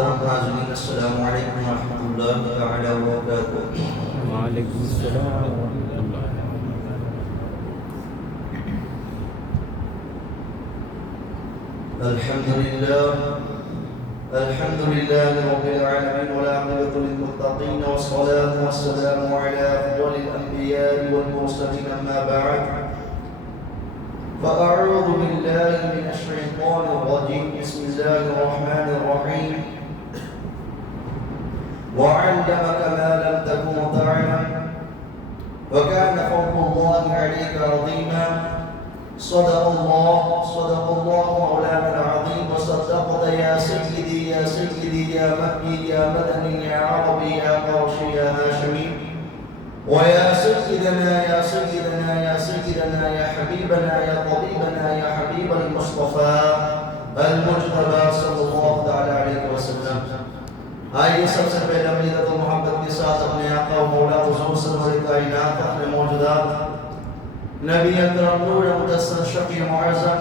محترم حاضرین، السلام علیکم ورحمۃ اللہ تعالی وبرکاتہ۔ وعلیکم السلام ورحمۃ اللہ۔ الحمد لله رب العالمين والعاقبة للمتقين والصلاة والسلام على أفضل الأنبياء والمرسلين، أما بعد فأعوذ بالله من الشيطان الرجيم، بسم الله الرحمن الرحيم، وعلمك ما لم تكن تعلم وكان فضل الله عليك عظيما، صدق الله مولانا العظيم، وصدقت يا سيدي يا سيدي يا مكي يا مدني يا عربي يا قرشي يا هاشمي، ويا سيدنا يا سيدنا يا سيدنا يا حبيبنا يا طبيبنا يا حبيب المصطفى المجتبى صلی اللہ تعالی علیہ وسلم۔ آئیے سب سے پہلے عقیدت و محبت کے ساتھ اپنے آقا و مولا حضور سرور کائنات، اپنے موجودات نبی اکرم نور مجسم شفیع معظم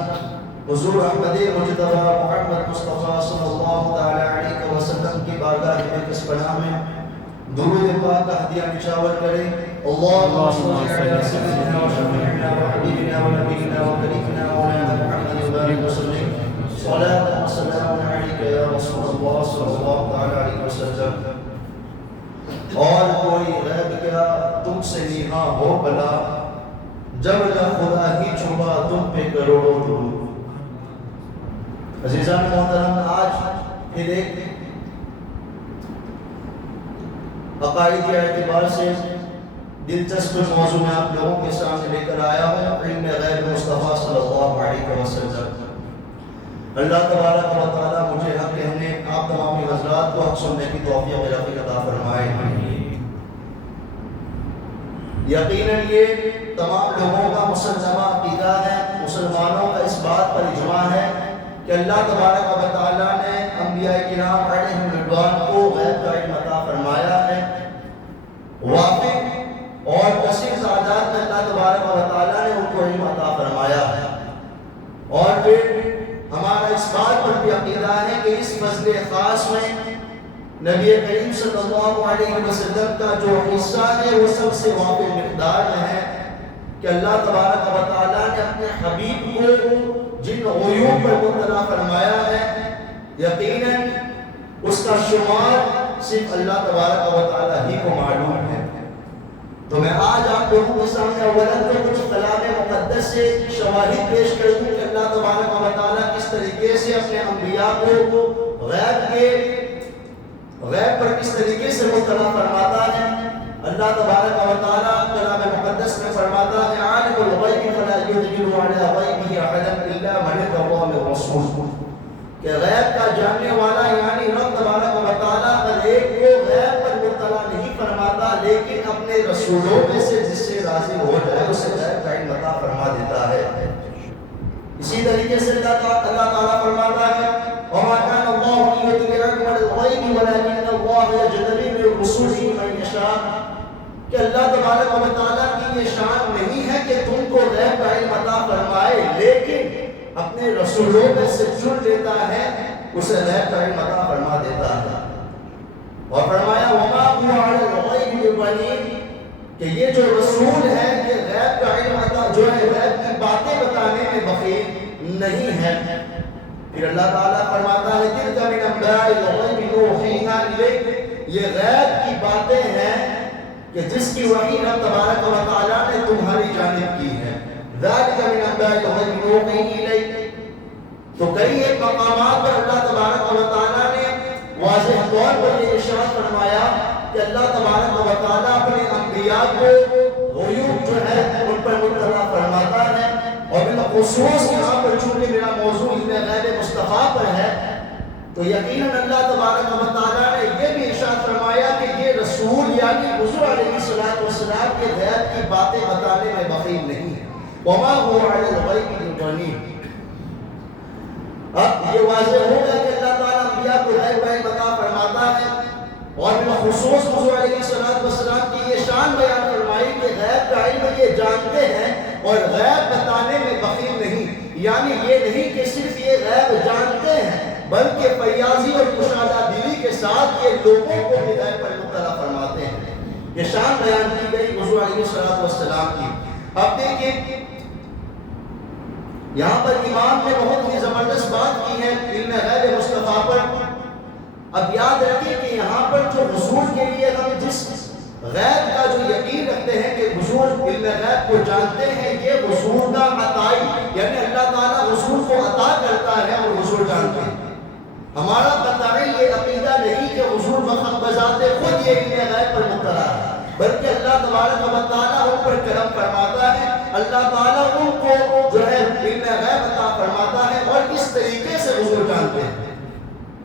حضور احمد مجتبی محمد مصطفیٰ صلی اللہ تعالی علیہ وسلم کی بارگاہ میں کس پناہ میں درود پاک کا ہدیہ نچھاور کریں۔ اللہم صل علی سیدنا و شفیعنا و حبیبنا و نبینا و کریمنا مولانا محمد وبارک وسلم، صلاۃ و سلام علیک یا رسول اللہ صلی اللہ تعالی علیہ وسلم۔ اور کوئی غیب کیا تم سے نیہا ہو بلا، جب نہ خدا ہی چھپا تم پہ کروڑوں درود۔ عزیزان محترم، آج پھر ایک عقائدی اعتبار سے دلچسپ موضوع میں آپ لوگوں کے سامنے لے کر آیا ہوں، علم غیب مصطفیٰ صلی اللہ علیہ وسلم۔ اللہ تبارک و تعالیٰ مجھے حق کہنے، آپ تمامی حضرات کو حق سننے کی توفیق رفیق عطا فرمائے۔ یقیناً یہ تمام لوگوں کا مسلمہ عقیدہ ہے، مسلمانوں کا اس بات پر اجماع ہے کہ اللہ تبارک و تعالیٰ نے انبیاء کرام علیہم رضوان کو غیب کا علم عطا فرمایا ہے۔ واقع اور کثیر تعداد میں اللہ تبارک و تعالیٰ نے ان کو علم عطا فرمایا ہے، اور پھر ہمارا اس بات پر بھی عقیدہ ہے کہ اس فضل خاص میں نبی کریم صلی اللہ علیہ وسلم کا جو حصہ ہے وہ سب سے واقع مقدار میں ہے کہ اللہ تبارک و تعالیٰ نے اپنے حبیب کو جن غیوب پر مطلع فرمایا ہے، یقیناً اس کا شمار صرف اللہ تبارک و تعالیٰ ہی کو معلوم ہے۔ تو میں آج آپ لوگوں کے سامنے اولاً تو کچھ کلام مقدس سے شواہد پیش کروں کہ اللہ تبارک و تعالیٰ کس طریقے سے اپنے انبیاء کو غیب پر کس طریقے سے مطلع فرماتا ہے۔ اللہ تبارک و تعالیٰ کلام مقدس میں فرماتا ہے عالم الغیب فلا یظہر علی غیبہ احدا الا من ارتضی من رسول، کہ غیب کا جاننے والا یعنی رب تبارک و تعالیٰ ہر ایک کو غیب پر مطلع نہیں فرماتا، لیکن اپنے رسولوں میں سے جس سے راضی ہو جائے اسے غیب کا علم عطا فرما دیتا ہے۔ اسی طریقے سے اللہ تعالیٰ فرماتا ہے وما كان الله ليطلعكم على الغيب ولكن الله يجتبي من رسله من يشاء، کہ اللہ تبارک و تعالیٰ کی یہ شان نہیں ہے کہ تم کو غیب کا علم عطا فرمائے، لیکن اپنے رسولوں میں سے چن لیتا ہے، اسے غیب کا علم عطا فرما دیتا ہے۔ اور فرمایا وما هو على الغيب بضنين، کہ یہ جو رسول ہے یہ غیب کا علم عطا جو ہے غیب کی باتیں بتانے میں بخیل نہیں ہے۔ پھر اللہ تعالیٰ فرماتا ہے تلک من انباء الغیب نوحیہا الیک، یہ غیب کی باتیں ہیں کہ جس کی وحی رب تبارک و تعالیٰ نے تمہاری جانب کی ہے۔ ذالک من انباء الغیب نوحیہ الیک، تو کئی ایک مقامات پر اللہ تبارک و تعالیٰ نے واضح طور پر یہ ارشاد فرمایا کہ اللہ تبارک و تعالیٰ اپنے انبیاء کو غیوب جو ہے ان پر مطلع فرماتا ہے۔ اور بالخصوص یہاں پر چونکہ میرا موضوع علم غیب مصطفیٰ پر ہے تو یقیناً اللہ تبارک و تعالیٰ نے یہ بھی ارشاد فرمایا کہ یہ رسول یعنی حضور علیہ السلام کے غیب کی باتیں بتانے میں بخیل نہیں ہے۔ وما هو علی الغیب بضنین، اب یہ واضح ہوگا کہ اللہ تعالیٰ انبیاء کو غیب کا علم عطا فرماتا ہے، اور بالخصوص حضور علیہ السلام کی یہ شان بیان فرمائی کہ غیب کا علم یہ جانتے ہیں اور غیب بتانے میں بخیل نہیں، یعنی یہ نہیں کہ صرف یہ غیب جانتے ہیں بلکہ فیاضی اور کشادہ دلی ساتھ یہ لوگوں کو ہدایت پر مبتلا فرماتے ہیں۔ یہ شان بیان کی گئی حضور علیہ السلام کی۔ اب دیکھیں یہاں پر امام نے بہت ہی زبردست بات کی ہے علم غیب مصطفیٰ پر۔ اب یاد رکھیں کہ یہاں پر جو حضور کے لیے ہم جس غیب کا جو یقین رکھتے ہیں کہ حضور علم غیب کو جانتے ہیں، یہ حضور کا عطائی، یعنی اللہ تعالیٰ حضور کو عطا کرتا ہے اور حضور جانتے ہیں۔ ہمارا قطعی یہ عقیدہ نہیں کہ حضور بذات خود یہ علم غیب پر مطلع ہے، بلکہ اللہ تبارک و تعالیٰ ان پر کرم فرماتا ہے، اللہ تعالیٰ ان کو جو ہے علم غیب عطا فرماتا ہے اور اس طریقے سے حضور جانتے ہیں۔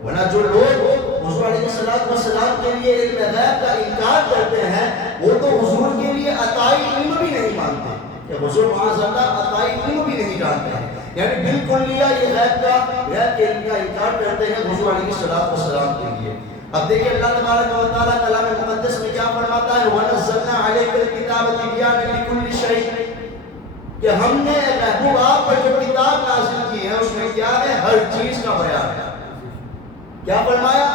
ورنہ جو لوگ حضور علیہ السلام کے لیے علم غیب کا انکار کرتے ہیں، وہ تو حضور کے لیے عطائی علم بھی نہیں مانتے، کہ حضور معاذ اللہ عطائی علم بھی نہیں جانتے ہیں، یعنی بالکل یہ غیب کے علم کا انکار کرتے ہیں حضور علیہ السلام کے لیے۔ اب دیکھیں اللہ تبارک و تعالیٰ کلام مقدس میں کیا فرماتا ہے، وَنَزَّلْنَا عَلَيْكَ الْكِتَابَ تِبْيَانًا لِكُلِّ شَيْءٍ، کہ ہم نے محبوب آپ پر جو کتاب نازل کی ہے اس میں کیا ہے، ہر چیز کا بیان ہے۔ کیا فرمایا؟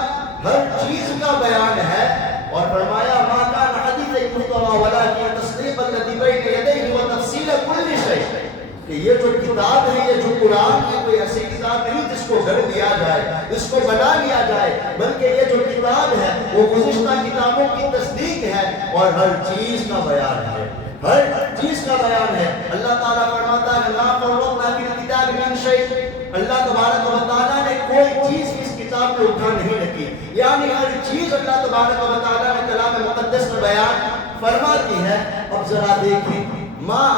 ہر چیز کا بیان ہے، اور فرمایا مَا كَانَ حَدِيثًا يُفْتَرَىٰ وَلَٰكِنَّ تَصْدِيقَ الَّذِي بَيْنَ يَدَيْهِ وَتَفْصِيلَ كُلِّ شَيْءٍ، کہ یہ جو کتاب ہے، یہ جو قرآن ہے، کوئی ایسی کتاب نہیں جس کو گھڑ دیا جائے، جس کو بنا لیا جائے، بلکہ یہ جو کتاب ہے وہ گزشتہ کتابوں کی تصدیق ہے اور ہر چیز کا بیان ہے، ہر چیز کا بیان ہے۔ اللہ تعالیٰ فرماتا ہے مَا فَرَّطْنَا فِي الْكِتَابِ مِنْ شَيْءٍ، اللہ تبارک و تعالیٰ نے کوئی چیز اس کتاب میں اٹھا نہیں رکھی، یعنی ہر چیز اللہ تبارک و تعالیٰ نے کلام مقدس میں بیان فرماتی ہے۔ اب ذرا دیکھیں ماں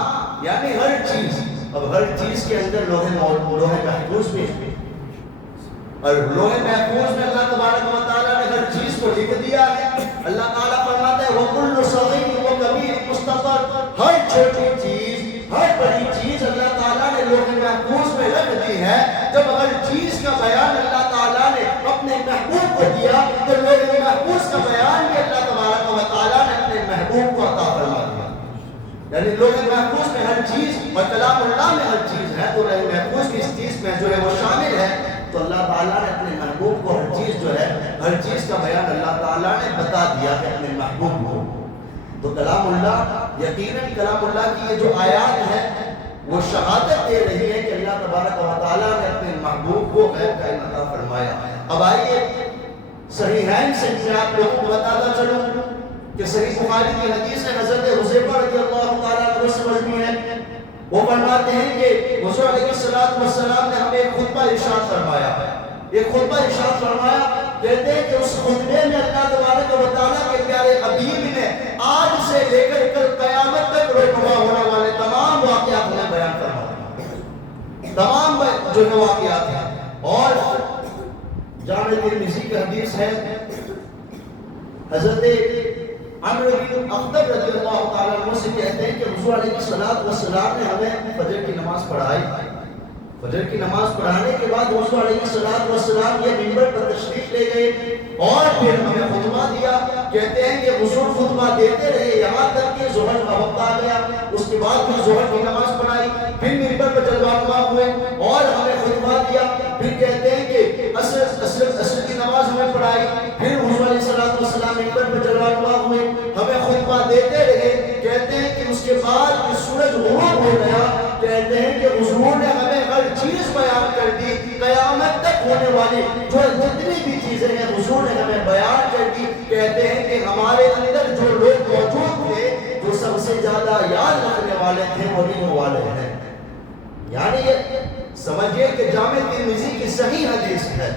یعنی ہر چیز، اب ہر چیز کے اندر لوح محفوظ بھی ہے، اور لوح محفوظ میں اللہ تبارک و تعالیٰ نے ہر چیز کو لکھ دیا ہے۔ اللہ تعالیٰ فرماتا ہے وَكُلُّ صَغِيرٍ وَكَبِيرٍ مُسْتَطَرٍ، ہر چھوٹی چیز ہر بڑی چیز اللہ تعالیٰ نے لوح محفوظ میں رکھ دی ہے۔ جب ہر چیز کا بیان اللہ تعالیٰ نے اپنے محبوب کو دیا تو لوح محفوظ کا بیان بھی اللہ تبارک و تعالیٰ نے اپنے محبوب کو عطا فرما دیا، یعنی لوح محفوظ میں ہر چیز اور کلام اللہ میں ہر چیز ہے، تو لوح محفوظ بھی اس چیز میں جو ہے وہ شامل ہے۔ تو اللہ تعالیٰ نے اپنے محبوب کو ہر چیز جو ہے ہر چیز کا بیان اللہ تعالیٰ نے بتا دیا ہے اپنے محبوب کو۔ تو کلام اللہ یقیناً کلام اللہ کی یہ جو آیات ہے وہ شہادت دے رہی ہے کہ اللہ تبارک و تعالیٰ نے اپنے محبوب کو غیب کا علم عطا فرمایا۔ اب آئیے صحیحین سے میں آپ لوگوں کو بتاتا چلوں کہ صحیح بخاری کی حدیث ہے، حضرت حذیفہ رضی اللہ تعالیٰ عنہ سے مروی ہے، وہ فرماتے ہیں کہ حضور علیہ السلام نے ہمیں ایک خطبہ ارشاد فرمایا، ایک خطبہ ارشاد فرمایا، کہتے ہیں کہ اس خطبے میں اللہ تبارک و تعالیٰ کے پیارے حبیب نے آج سے لے کر کل قیامت تک رونما ہونے والے تمام واقعات انہیں بیان فرمایا، تمام جو ہے واقعات ہیں۔ اور جامع ترمذی کی حدیث ہے، حضرت عمرو بن اخطب رضی اللہ تعالیٰ عنہ سے کہتے ہیں کہ حضور علیہ السلام نے ہمیں فجر کی نماز پڑھائی، فجر کی نماز پڑھانے کے بعد حضور علیہ السلام یہ منبر پر تشریف لے گئے اور پھر ہمیں خطبہ دیا۔ کہتے ہیں کہ حضور خطبہ دیتے رہے یہاں تک کہ ظہر کا وقت آ گیا، اس کے بعد پھر ظہر کی نماز پڑھائی، پھر منبر پر جلوہ نما ہوئے اور ہمیں خطبہ دیا، پھر کہتے ہیں کہ عصر کی نماز ہمیں پڑھائی، پھر حضور علیہ السلام منبر پر جلوہ نما ہوئے، ہمیں خطبہ دیتے رہے۔ کہتے ہیں کہ اس کے بعد کہ سورج غروب ہو گیا، کہتے ہیں کہ حضور نے ہمیں ہر چیز بیان کر دی، قیامت تک ہونے والی جو جتنی بھی چیزیں ہیں حضور نے ہمیں بیان کر دی۔ کہتے ہیں کہ ہمارے اندر جو لوگ موجود تھے جو سب سے زیادہ یاد رکھنے والے تھے وہ علم والے ہیں۔ یعنی یہ سمجھیے کہ جامع ترمذی کی صحیح حدیث ہے،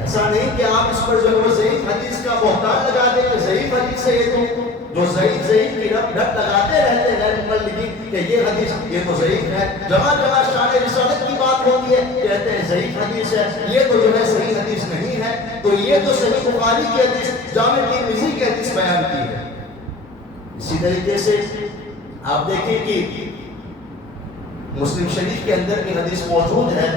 ایسا نہیں کہ آپ اس پر جو ہے ضعیف حدیث کا بہتان لگا دیں کہ ضعیف حدیث ہے یہ تو، جو ضعیف کی ڈھٹ لگاتے رہتے ہیں مبلغین کہ یہ حدیث یہ تو ضعیف ہے، جگہ جگہ شان رسالت کی بات ہوتی ہے کہتے ہیں ضعیف حدیث ہے، یہ تو جو ہے صحیح حدیث نہیں ہے۔ تو یہ تو صحیح بخاری کی حدیث جامع ترمذی کی حدیث بیان کی ہے۔ اسی طریقے سے آپ دیکھیں کہ مسلم شریف کے اندر کی حدیث موجود ہے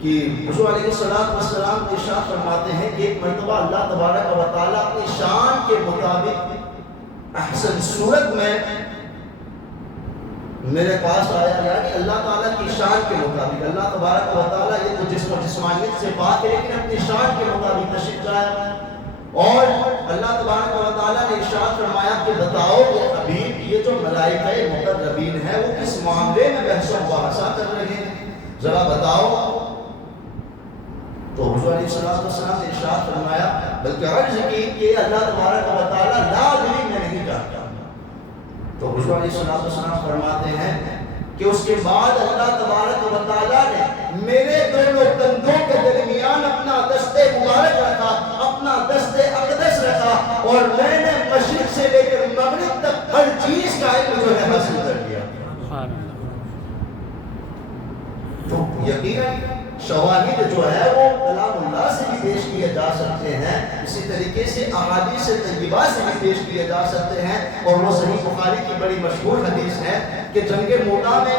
کہ حضور علیہ السلام ارشاد فرماتے ہیں کہ ایک مرتبہ اللہ تبارک و تعالیٰ اپنی شان کے مطابق احسن صورت میں میرے پاس آیا، یعنی اللہ تعالیٰ کی شان کے مطابق، اللہ تبارک و تعالیٰ یہ تو جسم و جسمانیت سے بات ہے لیکن اپنی شان کے مطابق تشریف لایا، اور اللہ تبارک و تعالیٰ نے ارشاد فرمایا کہ بتاؤ کہ حبیب یہ جو ملائکہ مقربین ہیں وہ کس معاملے میں بحث و مباحثہ کر رہے ہیں، ذرا بتاؤ۔ تو حضور علیہ السلام نے ارشاد فرمایا، بلکہ عرض کی کہ اللہ تبارک و تعالیٰ لا ادری میں نہیں جانتا۔ تو حضور علیہ السلام فرماتے ہیں کہ اس کے بعد اللہ تبارک و تعالیٰ نے میرے دونوں کندھوں کے درمیان اپنا دست مبارک رکھا، اپنا دست اقدس رکھا، اور میں نے مشرق سے لے کر مغرب تک ہر چیز کا علم جو ہے حاصل کر لیا۔ تو یقیناً شواہد جو ہے وہ کلام اللہ سے بھی پیش کیے جا سکتے ہیں، اسی طریقے سے احادیث طیبہ سے بھی پیش کیے جا سکتے ہیں، اور وہ صحیح بخاری کی بڑی مشہور حدیث ہے کہ جنگ موٹا میں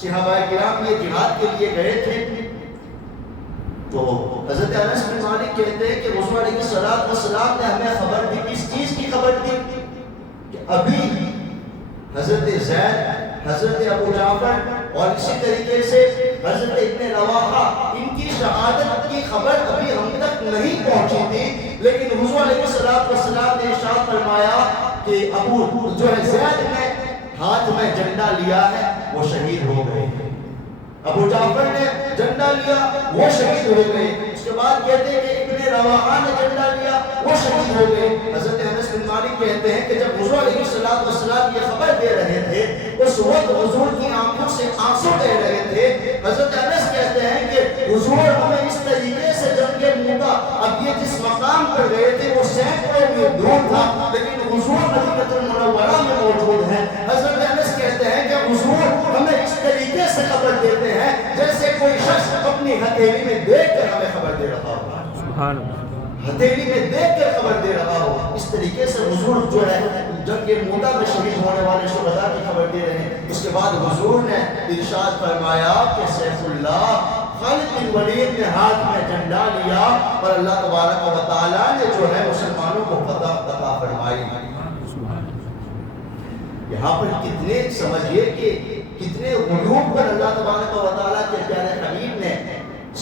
صحابہ کرام یہ جہاد کے لیے گئے تھے، تو حضرت انس بن مالک کہتے ہیں کہ حضور علیہ السلام نے ہمیں خبر دی، کس چیز کی خبر دی؟ کہ ابھی حضرت زید، حضرت ابو جعفر اور اسی طریقے سے حضرت ابن رواحہ، ان کی شہادت کی خبر ابھی ہم تک نہیں پہنچی تھی، لیکن حضور علیہ السلام نے ارشاد فرمایا کہ ابو جو ہے زید نے ہاتھ میں جھنڈا لیا ہے وہ شہید ہو گئے، ابو جعفر نے جھنڈا لیا وہ شہید ہو گئے، اس کے بعد کہتے ہیں کہ ابن رواحہ نے جھنڈا لیا وہ شہید ہو گئے۔ حضرت انس بن مالک کہتے ہیں کہ جب حضور علیہ السلام یہ خبر دے رہے تھے اس وقت حضور کی آنکھوں سے آنسو بہ رہے تھے۔ حضرت انس کہتے ہیں کہ حضور ہمیں اس طریقے سے جنگ موٹا، اب یہ جس مقام پر گئے تھے وہ سینکڑوں میں دور تھا لیکن حضور مدینہ المنورہ میں موجود ہیں۔ حضرت انس کہتے ہیں کہ حضور ہمیں اس طریقے سے خبر دیتے ہیں جیسے کوئی شخص اپنی ہتھیلی میں دیکھ کر ہمیں خبر دے رہا ہو، ہتھیلی میں دیکھ کر خبر دے رہا ہو، اس طریقے سے حضور جو ہے جنگ موٹا میں شہید ہونے والے شہداء کی خبر دے رہے ہیں۔ اس کے بعد حضور نے ارشاد فرمایا کہ سیف اللہ خالد بن ولید نے ہاتھ میں جھنڈا لیا اور اللہ تبارک و تعالیٰ نے جو ہے مسلمانوں کو فتح عطا فرمائی۔ یہاں پر کتنے سمجھیے کہ کتنے علوم پر اللہ تبارک و تعالیٰ کے پیارے حبیب نے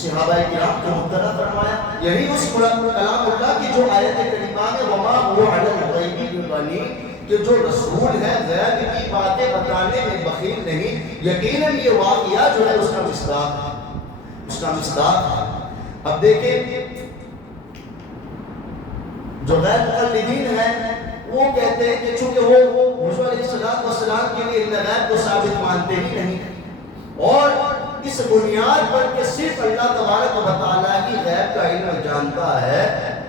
صحابہ کرام کو مطلع فرمایا۔ یہی اس کلام اللہ کی جو آیت کریمہ ہے وما هو علی الغیب بضنین، کہ جو رسول ہے غیب کی باتیں بتانے میں بخیل نہیں، یقیناً یہ واقعہ جو ہے اس کا مصداق ہے، اس کا مصداق ہے۔ اب دیکھیں جو غیر مقلدین ہیں وہ کہتے ہیں کہ چونکہ وہ حضور علیہ السلام کے لیے غیب کو ثابت مانتے ہی نہیں، اور اس بنیاد پر کہ صرف اللہ تبارک و تعالیٰ کی غیب کا علم جانتا ہے،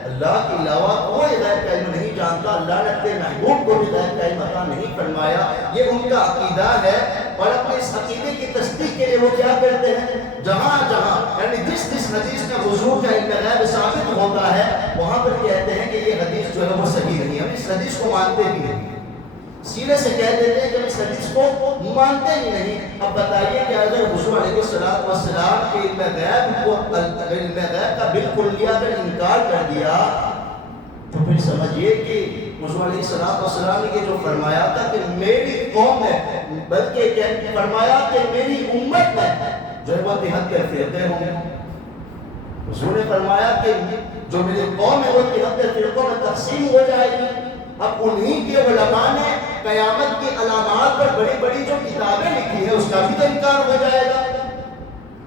اللہ کے علاوہ کوئی غیب کا علم نہیں جانتا، اللہ نے اپنے محبوب کو بھی غیب کا علم عطا نہیں فرمایا، یہ ان کا عقیدہ ہے۔ اور اپنے اس عقیدے کی تصدیق کے لیے وہ کیا کرتے ہیں، جہاں جہاں یعنی جس حدیث میں حضور کا علم غیب ثابت ہوتا ہے وہاں پر کہتے ہیں کہ یہ حدیث جو ہے وہ صحیح نہیں، ہم اس حدیث کو مانتے بھی نہیں، سیرے سے کہہ دیتے ہیں کہ ہم اس حدیث کو مانتے ہی نہیں۔ اب بتائیے کہ اگر حضور علیہ السلام کے علم غیب کا بالکل اگر انکار کر دیا تو پھر سمجھیے کہ حضور علیہ السلام نے جو فرمایا تھا کہ میری قوم میں، بلکہ فرمایا کہ میری امت میں جو ہے وہ 73 فرقے ہوں گے۔ حضور نے فرمایا کہ جو میری قوم ہے وہ 73 فرقوں میں تقسیم ہو جائے گی۔ اب انہی کے علماء نے قیامت کی علامات پر بڑی بڑی جو کتابیں لکھی ہیں اس کا بھی تو انکار ہو جائے گا،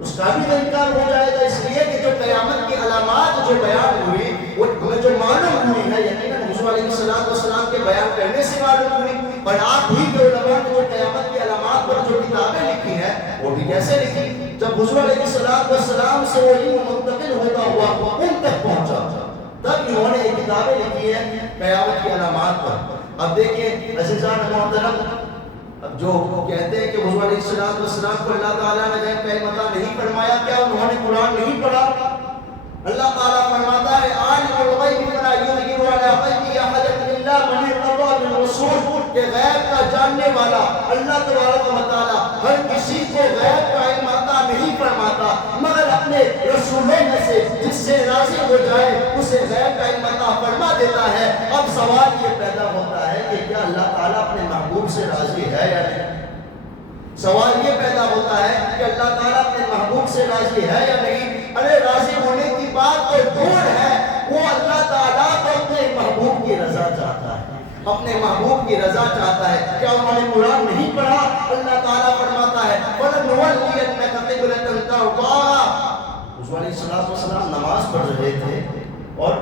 اس کا بھی تو انکار ہو جائے گا، اس لیے کہ جو قیامت کی علامات جو بیان ہوئی وہ ہمیں جو معلوم ہوئی ہے یقیناً حضور علیہ السلام کے بیان کرنے سے معلوم ہوئی، اور آپ ہی کے علماء نے جو قیامت کی علامات پر جو کتابیں لکھی ہیں وہ بھی کیسے لکھی؟ جب حضور علیہ السلام سے وہ علم منتقل ہوتا ہوا ان تک پہنچا تب انہوں نے یہ کتابیں لکھی ہیں قیامت کی علامات پر۔ اب دیکھیں عزیزان محترم، اب جو کہتے ہیں کہ حضور علیہ السلام کو اللہ تعالیٰ نے غیب کا علم عطا نہیں فرمایا، کیا انہوں نے قرآن نہیں پڑھا؟ اللہ تعالیٰ فرماتا ہے عالم الغیب فلا یظہر علی غیبہ احدا الا من ارتضی من رسول، کہ غیب کا جاننے والا اللہ تبارک و تعالیٰ ہر کسی کو غیب کا علم عطا نہیں فرماتا مگر اپنے رسولوں میں سے جس سے راضی ہو جائے اسے غیب کا علم عطا فرما دیتا ہے۔ اب سوال یہ پیدا ہوتا ہے کہ کیا اللہ تعالیٰ اپنے محبوب سے راضی ہے یا نہیں؟ سوال یہ پیدا ہوتا ہے کہ اللہ تعالیٰ اپنے محبوب سے راضی ہے یا نہیں؟ ارے راضی ہونے کی بات تو دور ہے، وہ اللہ تعالیٰ تو اپنے محبوب کی رضا چاہتا ہے، اپنے محبوب کی رضا چاہتا ہے۔ کیا انہوں نے قرآن نہیں پڑھا؟ اللہ تعالیٰ فرماتا ہے وَلَنُوَلِّيَنَّكَ قِبْلَةً تَرْضَاهَا۔ حضور علیہ السلام نماز پڑھ رہے تھے اور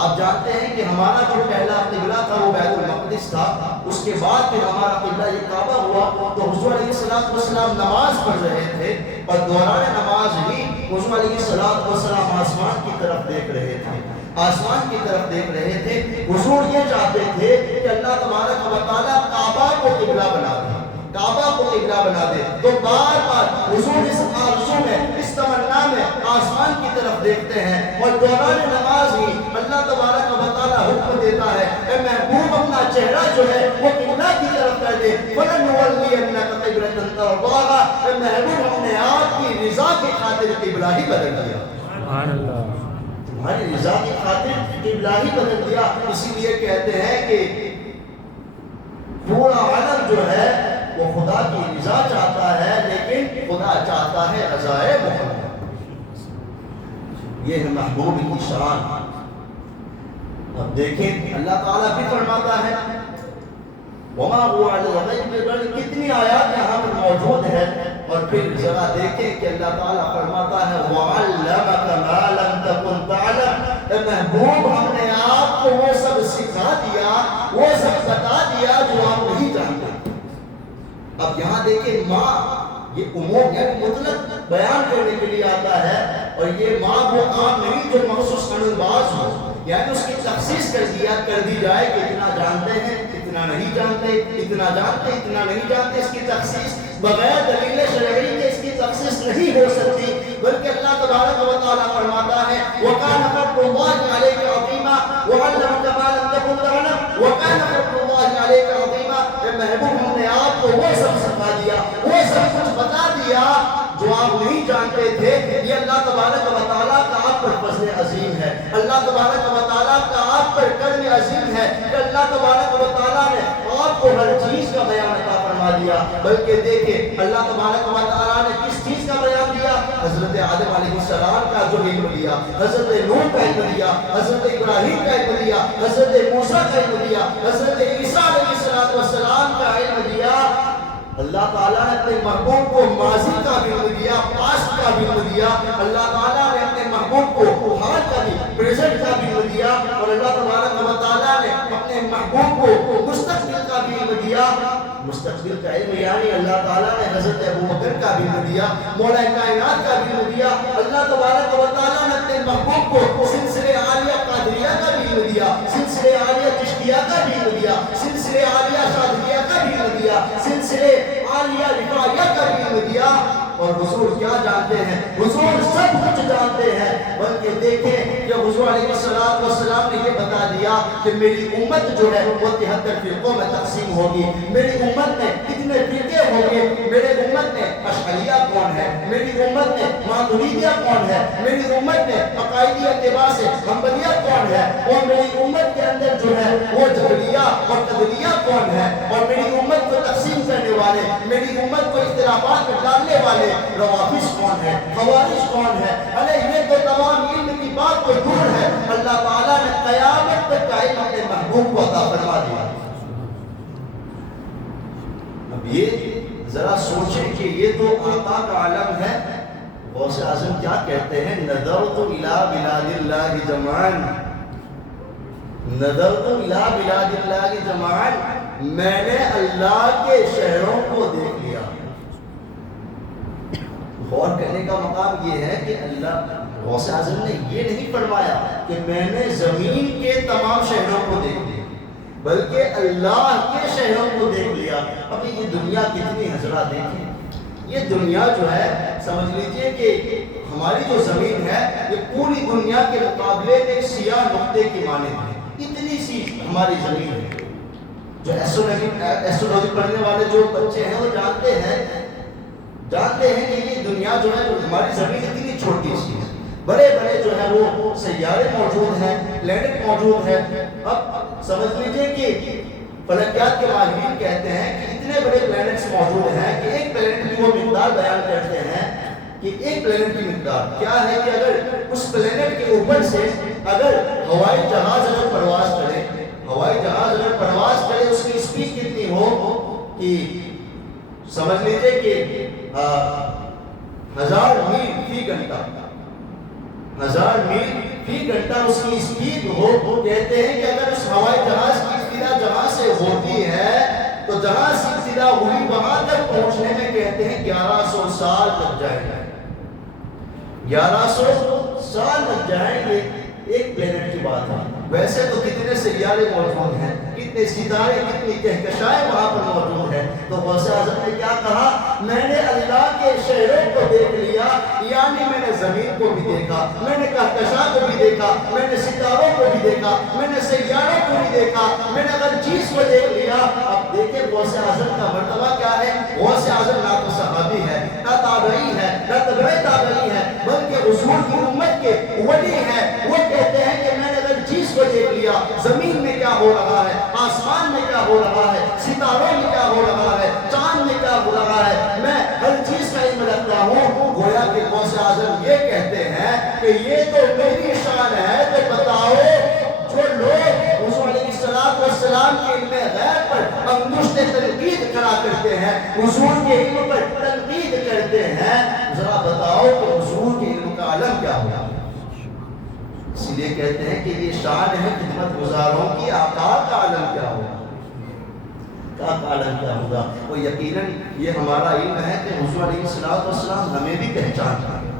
آپ جانتے ہیں کہ ہمارا جو پہلا قبلہ تھا وہ بیت المقدس تھا، اس کے بعد پھر ہمارا قبلہ یہ کعبہ ہوا۔ تو حضور علیہ السلام نماز پڑھ رہے تھے اور دوران نماز ہی حضور علیہ السلام آسمان کی طرف دیکھ رہے تھے، آسمان کی طرف دیکھ رہے تھے۔ حضور یہ چاہتے تھے کہ اللہ تبارک و تعالیٰ کعبہ کو قبلہ بنا دے، کعبہ کو قبلہ بنا دے۔ تو بار بار حضور اس آرزو میں، اس تمنا میں آسمان کی طرف دیکھتے ہیں اور دوران نماز ہی اللہ تبارک و تعالیٰ حکم دیتا ہے اے محبوب اپنا چہرہ جو ہے وہ قبلہ کی طرف کر دے۔ فَلَنُوَلِّيَنَّكَ قِبْلَةً تَرْضَاهَا۔ اے محبوب ہم نے آپ کی رضا کی خاطر قبلہ ہی بدل دیا، سبحان اللہ، تمہاری رضا کی خاطر قبلہ ہی بدل دیا۔ اسی لیے کہتے ہیں کہ پورا عالم جو ہے وہ خدا کی رضا چاہتا ہے، لیکن خدا چاہتا ہے رضائے محمد۔ یہ ہے محبوب کی شان۔ اب دیکھیں اللہ تعالیٰ بھی فرماتا ہے وَمَا هُوَ عَلَى الْغَيْبِ، کتنی آیات یہاں پر موجود ہے۔ اور پھر ذرا دیکھیں کہ اللہ تعالیٰ فرماتا ہے وَعَلَّمَكَ مَا لَمْ تَكُنْ تَعْلَمْ۔ اے محبوب ہم نے آپ کو وہ سب سکھا دیا، وہ سب بتا دیا جو آپ نہیں جانتے۔ اب یہاں دیکھیں ماں، یہ عموم ہے، مطلق بیان کرنے کے لیے آتا ہے، اور یہ ماں وہ عام نہیں جو مخصوص الباز ہو، یعنی اس کی تخصیص کر دی جائے کہ اتنا جانتے ہیں، اتنا نہیں جانتے، اتنا جانتے، اتنا نہیں جانتے۔ اس کی تخصیص بغیر دلیل شرعی کے اس کی تخصیص نہیں ہو سکتی، بلکہ اللہ تبارک و تعالیٰ فرماتا ہے وَكَانَ فَضْلُ اللَّهِ عَلَيْكَ عَظِيمًا وَعَلَّمَكَ مَا لَمْ تَكُنْ تَعْلَمْ وَكَانَ فَضْلُ اللَّهِ عَلَيْكَ عَظِيمًا۔ اے محبوب ہم نے آپ کو وہ سب سکھا دیا، وہ سب کچھ بتا دیا جو آپ نہیں جانتے تھے۔ یہ اللہ تبارک و تعالیٰ کا آپ پر فضل عظیم ہے، اللہ تبارک و تعالیٰ کا آپ پر کرم عظیم ہے کہ اللہ تبارک و تعالیٰ نے آپ کو ہر چیز کا بیان عطا فرما دیا۔ بلکہ دیکھیں اللہ تبارک و تعالیٰ نے کس چیز کا بیان دیا؟ حضرت آدم علیہ السلام کا جو علم دیا، حضرت نوح کا علم دیا، حضرت ابراہیم کا علم دیا، حضرت موسیٰ کا علم دیا، حضرت عیسیٰ علیہ السلام کا علم دیا۔ اللہ تعالیٰ نے اپنے محبوب کو ماضی کا بھی علم دیا، پاسٹ کا بھی علم دیا۔ اللہ تعالیٰ نے اپنے محبوب کو حال کا بھی، پریزنٹ کا بھی علم دیا، اور اللہ تبارک و تعالیٰ نے اپنے محبوب کو مستقبل کا بھی علم دیا۔ مستقبل کا علم یعنی اللہ تعالیٰ نے حضرت ابوبکر کا بھی علم دیا، مولا کائنات کا بھی علم دیا۔ اللہ تبارک و تعالیٰ نے اپنے محبوب کو سلسلے عالیہ قادریہ کا بھی علم دیا، سلسلے عالیہ چشتیہ کا بھی علم دیا، سلسلے عالیہ شاذلیہ کا بھی علم دیا، سلسلے عالیہ رفاعیہ کا بھی علم دیا۔ اور حضور کیا جانتے ہیں؟ حضور سب کچھ جانتے ہیں۔ بلکہ دیکھیں جب حضور علیہ السلام نے یہ بتا دیا کہ میری امت جو ہے وہ 73 فرقوں میں تقسیم ہوگی، میری امت میں کتنے فرقے ہوں گے، میرے امت میں اشعریہ کون ہے، میری امت میں ماتریدیہ کون ہے، میری امت میں عقائدی اعتبار سے حنبلیہ کون ہے، اور میری امت کے اندر جو ہے وہ جبریہ اور قدریہ کون ہے، اور میری امت کو تقسیم کرنے والے، میری امت کو اختلافات میں ڈالنے والے روافض کون ہے، خوارج کون ہے۔ ارے یہ تو تمام علم کی بات تو دور ہے، اللہ تعالیٰ نے قیامت تک کا علم اپنے محبوب کو عطا فرما دیا۔ اب یہ ذرا سوچیں کہ یہ تو آقا کا عالم ہے۔ غوث اعظم کیا کہتے ہیں؟ نظرت الی بلاد اللہ جمعان، نظرت الی بلاد اللہ جمعان، میں نے اللہ کے شہروں کو دیکھ لیا۔ غور کرنے کا مقام یہ ہے کہ اللہ غوث اعظم نے یہ نہیں فرمایا کہ میں نے زمین کے تمام شہروں کو دیکھ لیا، بلکہ اللہ کے شہروں کو دیکھ لیا۔ ابھی یہ دنیا کتنی حضرات دیکھیں، یہ دنیا جو ہے سمجھ لیجئے کہ ہماری جو زمین ہے یہ پوری دنیا کے مقابلے ایک سیاہ نقطے کی مانند ہے، اتنی سی ہماری زمین ہے۔ جو ایسٹرولوجی پڑھنے والے جو بچے ہیں وہ جانتے ہیں کہ یہ دنیا جو ہے ہماری زمین اتنی چھوٹی سی ہے، بڑے بڑے جو ہے وہ سیارے موجود ہیں، پلینٹ موجود ہیں۔ اب سمجھ لیجئے کہ فلکیات کے ماہرین کہتے ہیں کہ اتنے بڑے پلینٹس موجود ہیں کہ ایک پلینٹ کی وہ مقدار بیان کرتے ہیں کہ ایک پلینٹ کی مقدار کیا ہے کہ اگر اس پلینٹ کے اوپر سے اگر ہوائی جہاز اگر پرواز کرے اس کی اسپیڈ کتنی ہو کہ سمجھ لیجئے کہ 1000 میل فی گھنٹہ 1000 میل فی گھنٹہ اس کی اسپیڈ ہو. کہتے ہیں کہ اگر اس ہوائی جہاز کی ابتدا جہاں سے ہوتی ہے تو جہاں سے ابتدا ہوئی وہاں تک پہنچنے میں کہتے ہیں 1100 سال لگ جائیں گے. 1100 سال لگ جائیں گے. ایک پلینٹ کی بات ہے. ویسے تو کتنے سیارے موجود ہیں, کتنے ستارے, کتنی کہکشائیں وہاں پر موجود ہیں. تو غوث اعظم نے کیا کہا, میں نے اللہ کے شہروں کو دیکھ لیا, یعنی میں نے زمین کو بھی دیکھا, میں نے کہکشاں کو بھی دیکھا, میں نے ستاروں کو بھی دیکھا, میں نے سیاروں کو بھی دیکھا, میں نے ہر چیز کو دیکھ لیا. اب دیکھیں غوث اعظم کا مرتبہ کیا ہے. غوث اعظم نہ تو صحابی ہے, نہ تابعی ہے, نہ تبع تابعی ہے, بلکہ حضور کی امت کے ولی ہے. وہ کہتے ہیں کہ میں نے ہر چیز کو دیکھ لیا, زمین میں کیا ہو رہا ہے, آسمان میں کیا ہو رہا ہے, ستاروں میں کیا ہو رہا ہے, چاند میں کیا ہو رہا ہے, میں ہر چیز کا علم رکھتا ہوں. گویا کہ غوث اعظم یہ کہتے ہیں کہ یہ تو میری شان ہے. تو بتاؤ جو لوگ حضور علیہ السلام کے علم غیب پر انگشت تنقید کرا کرتے ہیں, حضور کے علم پر تنقید کرتے ہیں, ذرا بتاؤ کہ حضور کے علم کا عالم کیا ہوگا. اس لیے کہتے ہیں کہ یہ شان ہے خدمت گزاروں کی, آقا کا عالم کیا ہوگا, کا عالم کیا ہوگا. وہ یقیناً یہ ہمارا علم ہے کہ حضور علیہ السلام ہمیں بھی پہچانتے ہیں,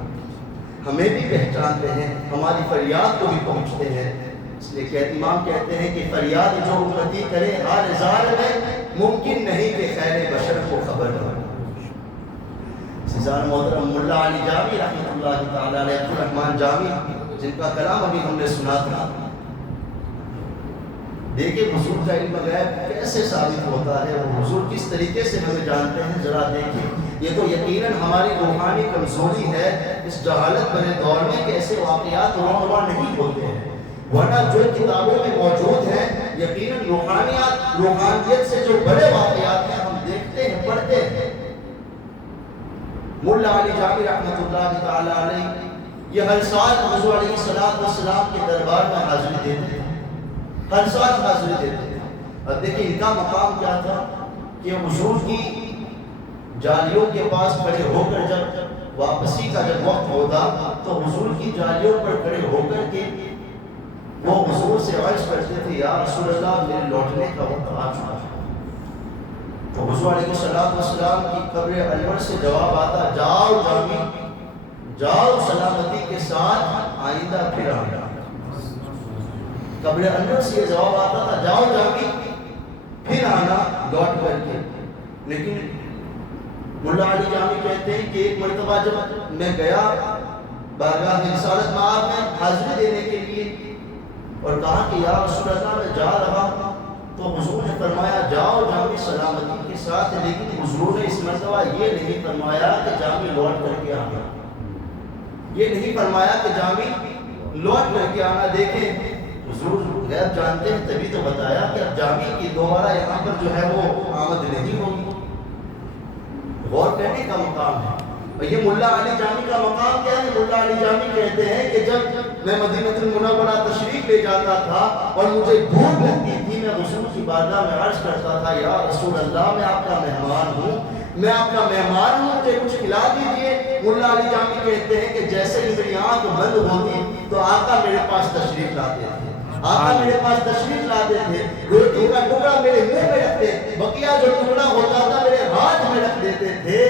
ہمیں بھی پہچانتے ہیں, ہماری فریاد کو بھی پہنچتے ہیں. اس لیے کہ امام کہتے ہیں کہ فریاد جو امتی کرے حال زار میں, ممکن نہیں کہ خیر بشر کو خبر ہو. سیزان محترم ملا علی جامی رحمۃ اللہ تعالی علیہ, عبد الرحمن جامی, جن کا کلام ابھی ہم نے سنا تھا. دیکھیں حضور کا علم غیب کیسے ثابت ہوتا ہے, اور حضور کس طریقے سے ہمیں جانتے ہیں. ذرا دیکھیں, یہ تو یقیناً ہماری روحانی کمزوری ہے اس جہالت بھرے دور میں کہ ایسے واقعات رونما نہیں ہوتے ہیں. ورنہ جو کتابوں میں موجود ہیں یقیناً روحانیت سے جو بڑے واقعات ہیں ہم دیکھتے ہیں, پڑھتے ہیں. ملا علی جامی رحمۃ اللہ تعالی علیہ یہ ہر سال حضور علیہ السلام کے دربار میں حاضری دیتے تھے, ہر سال حاضری دیتے تھے. اور دیکھیں ان کا مقام کیا تھا کہ حضور کی جالیوں کے پاس کھڑے ہو کر جب واپسی کا جب وقت ہوتا تو حضور کی جالیوں پر کھڑے ہو کر کے وہ حضور سے عرض کرتے تھے, یا رسول اللہ میرے لوٹنے کا وقت آ چکا ہے. تو حضور علیہ السلام کی قبر انور سے جواب آتا, جاؤ جامی, جاؤ سلامتی کے ساتھ, آئندہ پھر آنا. قبر انور سے یہ جواب آتا تھا, جاؤ جامی پھر آنا لوٹ کر کے. لیکن ملا علی جامی کہتے ہیں کہ ایک مرتبہ جب میں گیا بارگاہ رسالت مآب میں حاضری دینے کے لیے اور کہا کہ یا رسول اللہ میں جا رہا ہوں, تو حضور نے فرمایا جاؤ جامی سلامتی کے ساتھ. لیکن حضور نے اس مرتبہ یہ نہیں فرمایا کہ جامی لوٹ کر کے آنا, یہ نہیں فرمایا کہ جامی لوٹ کر کے آنا. دیکھیں حضور غیب جانتے ہیں تبھی تو بتایا کہ اب جامی کی دوبارہ یہاں پر جو ہے وہ آمد نہیں ہوگی. غور کرنے کا مقام ہے. اور یہ ملا علی جامی کا مقام کیا ہے. ملا علی جامی کہتے ہیں کہ جب میں مدینہ المنورہ تشریف لے جاتا تھا اور مجھے بھوک لگتی تھی, میں حضور کی بارگاہ میں عرض کرتا تھا, یا رسول اللہ میں آپ کا مہمان ہوں, میں آپ کا مہمان ہوں, مجھے کچھ کھلا دیجیے. ملا علی جامی کہتے ہیں کہ جیسے ہی میری آنکھ بند ہوتی تو آقا میرے پاس تشریف لاتے تھے, آقا میرے پاس تشریف لاتے تھے, روٹی کا ٹکڑا میرے منہ میں رکھتے, بقیہ جو ٹکڑا ہوتا تھا میرے ہاتھ میں رکھ دیتے تھے.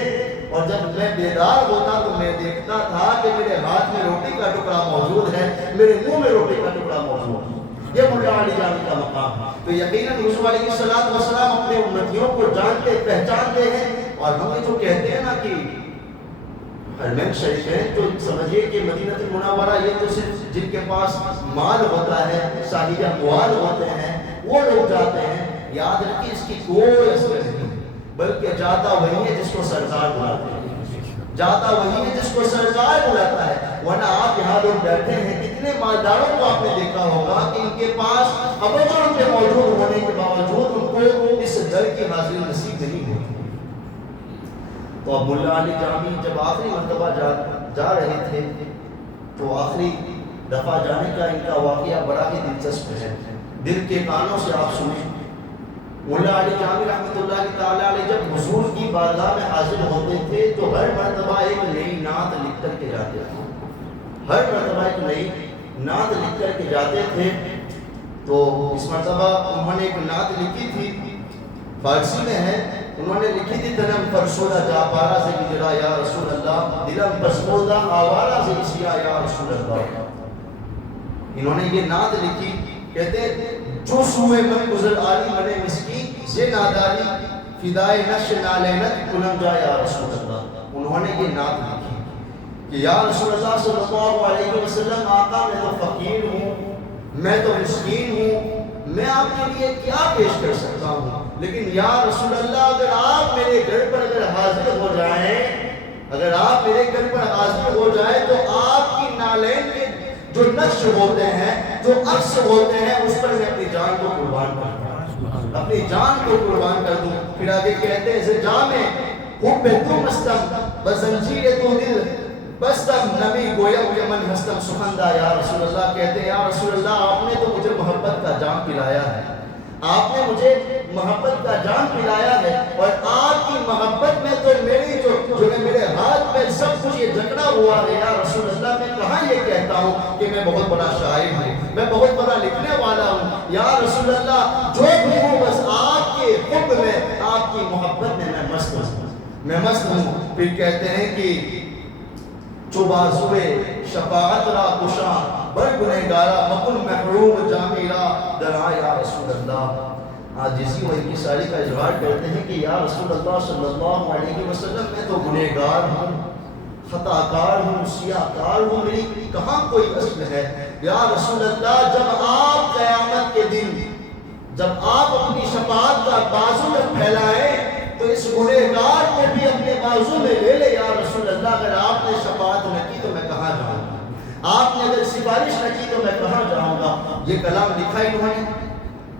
اور جب میں بیدار ہوتا تو میں دیکھتا تھا کہ میرے ہاتھ میں روٹی کا ٹکڑا موجود ہے, میرے منہ میں روٹی کا ٹکڑا موجود ہے. یہ ملا علی جامی کا مقام ہے. تو یقیناً حضور علیہ السلام اپنے امتیوں کو جانتے پہچانتے ہیں. اور ہم جو کہتے ہیں نا کہ حرمین شریف ہے, تو سمجھیے کہ مدینہ المنورہ یہ تو صرف جن کے پاس مال ہوتا ہے, صاحب اموال ہوتے ہیں, وہ لوگ جاتے ہیں. یاد رکھیں اس کی کوئی اثر نہیں, بلکہ جاتا وہی ہے جس کو سرکار بلاتے ہیں, جاتا وہی ہے جس کو سرکار بلاتا ہے. ورنہ آپ یہاں لوگ بیٹھے ہیں, کتنے مالداروں کو آپ نے دیکھا ہوگا کہ ان کے پاس ابجر کے موجود ہونے کے باوجود ان کو اس در کی حاضری نصیب نہیں ہوتی۔ تو اب ملا علی جامی جب آخری مرتبہ جا رہے تھے تو آخری دفعہ جانے کا ان کا واقعہ بڑا ہی دلچسپ ہے، دل کے کانوں سے آپ سنیں۔ ملا علی جامی رحمۃ اللہ تعالیٰ علیہ جب حضور کی بارگاہ میں حاضر ہوتے تھے تو ہر مرتبہ ایک نئی نعت لکھ کر کے جاتے تھے، ہر مرتبہ ایک نئی نعت لکھ کر کے جاتے تھے۔ تو اس مرتبہ انہوں نے ایک نعت لکھی تھی، فارسی میں ہے، انہوں نے لکھی تھی دلم فرسودہ جا پارا سے گجرا یا رسول اللہ، دلم فرسودہ آوارا سے اسیا یا رسول اللہ۔ انہوں نے یہ نعت لکھی، کہتے ہیں جو سوئے من گزر آلی منے مسکی سے ناداری فدائے نقش نالینت کنم جا یا رسول اللہ۔ انہوں نے یہ نعت لکھی کہ یا رسول اللہ صلی اللہ علیہ وسلم، آقا میں تو فقیر ہوں، میں تو مسکین ہوں، میں آپ کے لیے کیا پیش کر سکتا ہوں، لیکن یا رسول اللہ اگر آپ میرے گھر پر اگر حاضر ہو جائیں، اگر آپ میرے گھر پر حاضر ہو جائیں تو آپ کی نالین کے جو نقش ہوتے ہیں، جو عکس ہوتے ہیں، اس پر میں اپنی جان کو قربان کر دوں، اپنی جان کو قربان کر دوں۔ پھر آگے کہتے ہیں زجا میں حب تو مستم بزنجیر تو دل بستم نبی گویم یمن ہستم سخندہ یا رسول اللہ۔ کہتے ہیں یا رسول اللہ آپ نے تو مجھے محبت کا جام پلایا ہے، آپ نے مجھے محبت کا جام پلایا ہے، اور آپ کی محبت میں تو میری جو میرے ہاتھ میں سب کچھ یہ جکڑا ہوا ہے یا رسول اللہ۔ میں کہاں یہ کہتا ہوں کہ میں بہت بڑا شاعر ہوں، میں بہت بڑا لکھنے والا ہوں، یا رسول اللہ جو بھی ہوں بس آپ کے حب میں، آپ کی محبت میں میں مست ہوں، میں مست ہوں۔ پھر کہتے ہیں کہ چو بازوے شفاعت را کشاں بر گنہگارا مکن محروم جامی را درا یا رسول اللہ۔ عاجزی و انکساری کا اظہار کرتے ہیں کہ یا رسول اللہ صلی اللہ علیہ وسلم میں تو گنہگار ہوں، خطا کار ہوں، سیاہ کار ہوں، میری کہاں کوئی اصل ہے۔ یا رسول اللہ جب آپ قیامت کے دن جب آپ اپنی شفاعت کا بازو میں پھیلائیں تو اس گنہگار کو بھی اپنے بازو میں لے لے یا رسول اللہ۔ اگر آپ نے شفاعت نہ کی تو میں کہاں جاؤں گا، آپ نے اگر سفارش نہ کی تو میں کہاں جاؤں گا۔ یہ کلام لکھا انہوں نے۔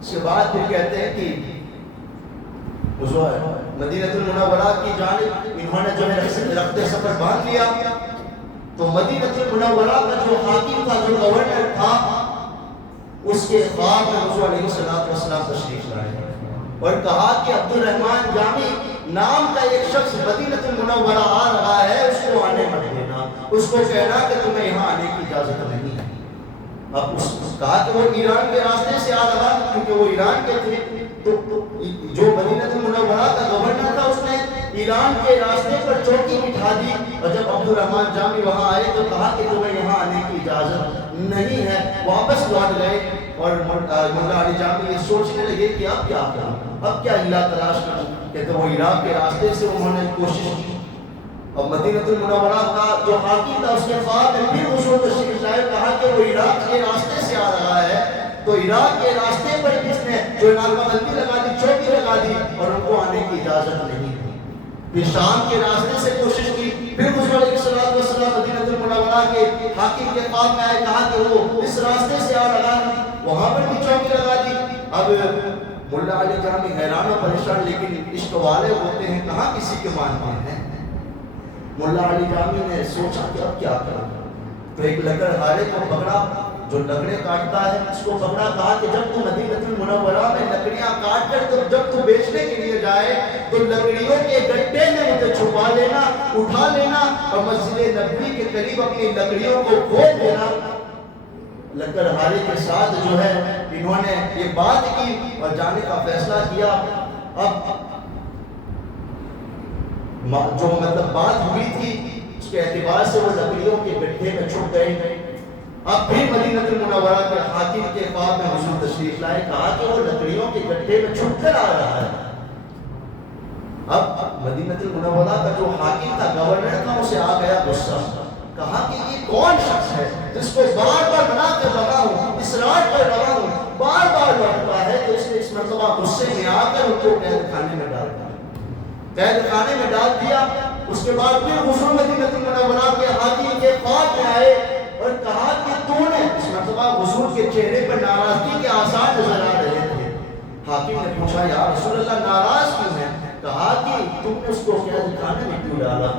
اس کے بعد پھر کہتے ہیں کہ مدینہ المنورہ کی جانب انہوں نے جو ہے رخت سفر باندھ لیا، تو مدینہ المنورہ کا جو حاکم تھا، جو گورنر تھا، اس کے خواب میں حضور علیہ السلام تشریف لائے اور کہا کہ عبد الرحمن جامی نام کا ایک شخص مدینہ المنورہ آ رہا ہے، اس کو آنے مت دینا، اس کو کہنا کہ تمہیں یہاں آنے کی اجازت نہیں ہے۔ اب اس کہا کہ وہ ایران کے راستے سے آ رہا، کیونکہ وہ ایران کے تھے، تو جو مدینہ المنورہ کا گورنر تھا اس نے ایران کے راستے پر چوکی بٹھا دی، اور جب عبد الرحمن جامی وہاں آئے تو کہا کہ تمہیں یہاں آنے کی اجازت نہیں ہے، واپس لوٹ گئے۔ اور ملا علی جامی یہ سوچنے لگے کہ اب کیا کروں، اب کیا ہیلا تلاش کروں، کہ تو وہ عراق کے راستے سے انہوں نے کوشش کی۔ اب مدینہ المنورہ کا جو حاکم تھا اس کے خواب میں پھر حضور تشریف لائے، کہا کہ وہ عراق کے راستے سے آ رہا ہے، تو عراق کے راستے پر کس نے جو ناکہ بندی لگا دی، چوکی لگا دی، اور ان کو آنے کی اجازت نہیں دی۔ پھر شام کے راستے سے کوشش کی، پھر حضور علیہ السلام مدینہ المنورہ کے حاکم کے خواب میں آئے، کہا کہ وہ اس راستے سے آ رہا ہے، وہاں پر بھی چوکی لگا دی۔ اب ملا علی جامی حیران و پریشان، لیکن عشق والے ہوتے ہیں، کہاں کسی کے مانتے ہیں۔ ملا علی جامی نے سوچا کہ اب کیا کروں، تو ایک لکڑہارے کو پکڑا جو لکڑیں کاٹتا ہے، اس کو پکڑا، کہا کہ جب تو مدینہ المنورہ میں لکڑیاں کاٹ کر جب تو بیچنے کے لیے جائے تو لکڑیوں کے گڈھے میں مجھے چھپا لینا، اٹھا لینا، اور مسجد نبوی کے قریب اپنی لکڑیوں کو کھود دینا۔ لکڑہارے کے ساتھ جو ہے انہوں نے یہ بات کی اور جانے کا فیصلہ کیا۔ اب جو بات ہوئی تھی اس کے اعتبار سے وہ لکڑیوں کے گڈھے میں چھپ گئے۔ اب پھر مدینہ المنورہ کے حاکم کے خواب میں حضور تشریف لائے، کہا کہ وہ لکڑیوں کے گڈھے میں چھپ کر آ رہا ہے۔ اب مدینہ المنورہ کا جو حاکم تھا، گورنر تھا، اسے آ گیا غصہ، کہا کہ یہ کون شخص ہے جس کو بار بار منع کر رہا ہوں، اصرار کر رہا ہوں، بار بار لوٹتا ہے۔ تو اس نے اس مرتبہ غصے میں آ کر ان کو قید خانے میں ڈال دیا، قید خانے میں ڈال دیا۔ اس کے بعد پھر حضور مدینہ المنورہ کے حاکم کے خواب میں آئے اور کہا کہ تو نے، اس مرتبہ حضور کے چہرے پر ناراضگی کے آثار نظر آ رہے تھے۔ حاکم حاکم نے پوچھا یا رسول اللہ ناراض کیوں ہے؟ کہا کہ تم نے اس کو کیا دکھانے میں کیوں ڈالا؟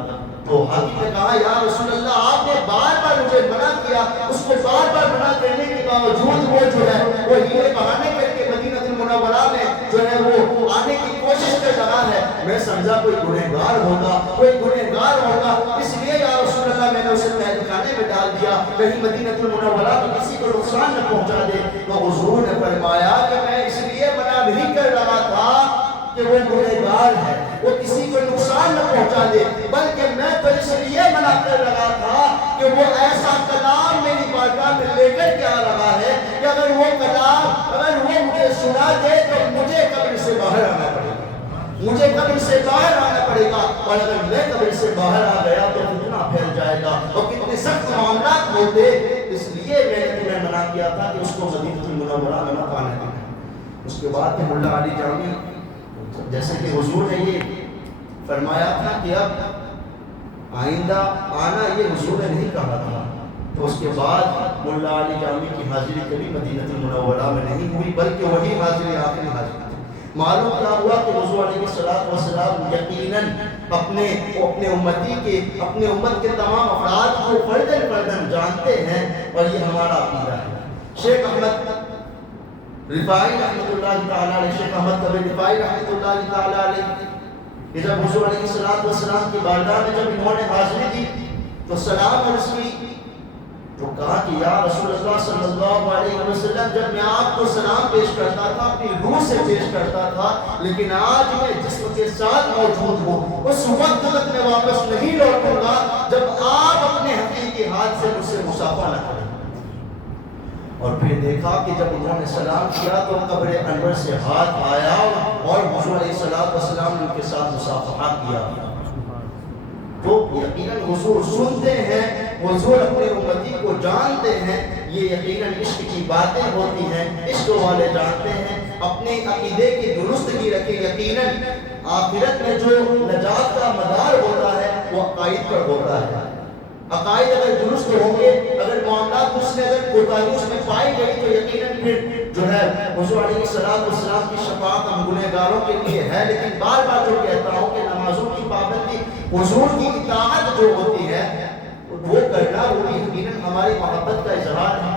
تو حاکم نے کہا یا رسول اللہ آپ نے بار بار مجھے منع کیا، اس کو بار بار منع کرنے کے باوجود وہ جو ہے وہ ہیلے بہانے کر کے مدینہ المنورہ میں جو ہے وہ آنے کی کوشش کر رہا ہے۔ میں سمجھا کوئی گنہگار ہوگا، کوئی گنہگار ہوگا، اس لیے یا رسول اللہ میں نے اسے قید خانے میں ڈال دیا، کہیں مدینہ المنورہ میں کسی کو نقصان نہ پہنچا دے۔ تو حضور نے فرمایا کہ میں اس لیے منع نہیں کر رہا تھا کہ وہ گنہگار ہے، وہ کسی کو نقصان نہ پہنچا دے، بلکہ میں تو اس لیے منع کر رہا تھا کہ وہ ایسا کلام میری بارگاہ میں لے کر کے آ رہا ہے کہ اگر وہ کلام اگر وہ مجھے سنا دے تو مجھے قبر سے باہر آنا پڑے گا، مجھے قبر سے باہر آنا پڑے گا، اور اگر میں قبر سے باہر آ گیا تو فتنہ پھیل جائے گا اور کتنے سخت معاملات ہوتے۔ اس لیے میں نے تمہیں منع کیا تھا کہ اس کو مدینہ المنورہ میں مت آنے دینا۔ اس کے بعد ملا علی جامی جیسے کہ حضور نے یہ فرمایا تھا کہ اب آئندہ آنا، یہ حضور نے نہیں کہا تھا، تو اس کے بعد ملا علی جامی کی حاضری کبھی مدینہ المنورہ میں نہیں ہوئی، بلکہ وہی حاضری آخری حاضری تھی۔ معلوم کیا ہوا کہ حضور علیہ السلام یقیناً اپنے امت کے تمام افراد کو فرداً فرداً جانتے ہیں، اور یہ ہمارا عقیدہ ہے۔ شیخ احمد رفاعی رحمۃ اللہ تعالی علیہ، شیخ احمد کبیر رفاعی رحمۃ اللہ تعالی علیہ، کہ جب حضور علیہ السلام کی بارگاہ میں جب انہوں نے حاضری دی تو سلام عرض کی، تو کہا کہ یا رسول اللہ صلی اللہ علیہ وسلم جب میں آپ کو سلام پیش کرتا تھا اپنی روح سے پیش کرتا تھا، لیکن آج میں جسم کے ساتھ موجود ہوں، اس وقت تک میں واپس نہیں لوٹوں گا جب آپ اپنے حقیقی ہاتھ سے مجھ سے مصافحہ نہ کریں۔ اور پھر دیکھا کہ جب انہوں نے سلام کیا تو قبر انور سے ہاتھ آیا اور حضور علیہ السلام نے ان کے ساتھ مصافحہ کیا۔ تو یقیناً حضور سنتے ہیں، حضور اپنے امتی کو جانتے ہیں، یہ یقیناً عشق کی باتیں ہوتی ہیں، عشق والے جانتے ہیں، اپنے عقیدے کی درستگی رکھیں۔ یقیناً آخرت میں جو نجات کا مدار ہوتا ہے وہ عقائد پر ہوتا ہے۔ عقائد اگر درست ہوں گے، اگر معاملات اس میں اگر کوتاہی اس میں پائی گئی تو یقیناً پھر جو ہے حضور علیہ السلام کی شفاعت ہم گنہگاروں کے لیے ہے۔ لیکن بار بار جو کہتا ہوں کہ نمازوں کی پابندی، حضور کی اطاعت جو ہوتی ہے وہ کرنا، وہ یقیناً ہماری محبت کا اظہار ہے۔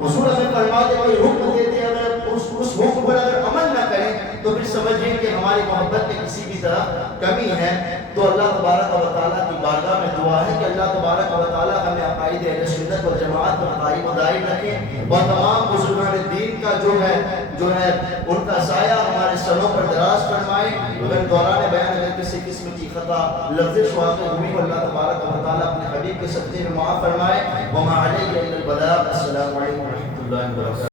حضور ہمیں فرماتے کوئی حکم دیتے، اگر اس حکم پر اگر عمل نہ کریں تو پھر سمجھیں کہ ہماری محبت میں کسی بھی طرح کمی ہے۔ تو اللہ تبارک و تعالیٰ کی بارگاہ میں دعا ہے کہ اللہ تبارک و تعالیٰ ہمیں عقائد اہل سنت والجماعت پر قائم و دائم رکھیں، اور تمام بزرگان دین کا جو ہے ان کا سایہ ہمارے سروں پر دراز فرمائے۔ اگر دوران بیان اگر کسی قسم کی خطا لفظ واقع ہوئی تو اللہ تبارک و تعالیٰ اپنے حبیب کے صدقے میں معاف فرمائے۔ وما علیہ الا البلاغ۔ السلام علیکم ورحمۃ اللہ وبرکاتہ۔